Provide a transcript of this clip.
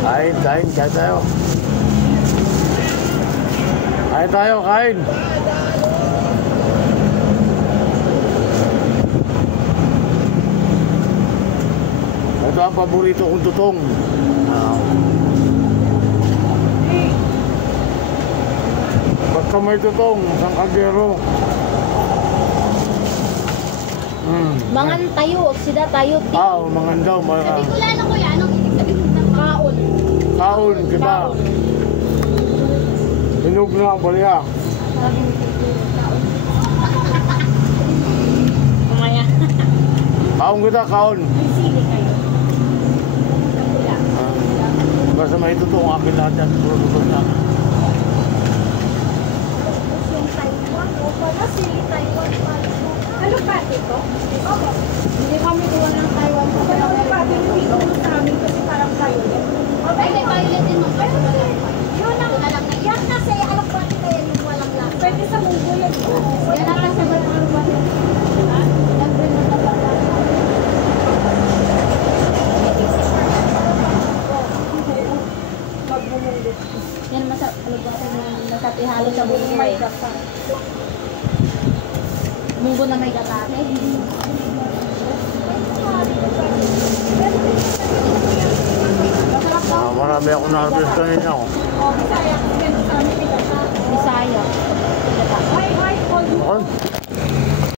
Kain tayo. Kain tayo, kain. Ito ang paborito kong tutong. Basta may tutong, isang kaldero. Mangan tayo, sida tayo. Mangan daw. Sabi ko lang ko yan, anong ibig sabihin ng kaon? Kaon, diba? Hinog na ang balya. Mamaya. Kaon kita, kaon. May sili kayo. Basta may tutong akin lahat yan. Tutong na. Yung Taiwan, o pala sili Taiwan pala. Ano ba ito? Oo. Hindi kami tuwan ng Taiwan. Kaya may pati dito sa amin kasi parang violet. Ay, may violet din mo. Yun lang na lang. Yan kasi alam ba kaya yung walang lang. Pwede sa munggo yan. Yan lang kasi walang lang. Nag-bring na talaga. Magbumunggo. Yan masatihalo sa munggo eh. Munggo na may gatake. Marami ako na-harvest kanina. Bisaya. Bisaya. Okay.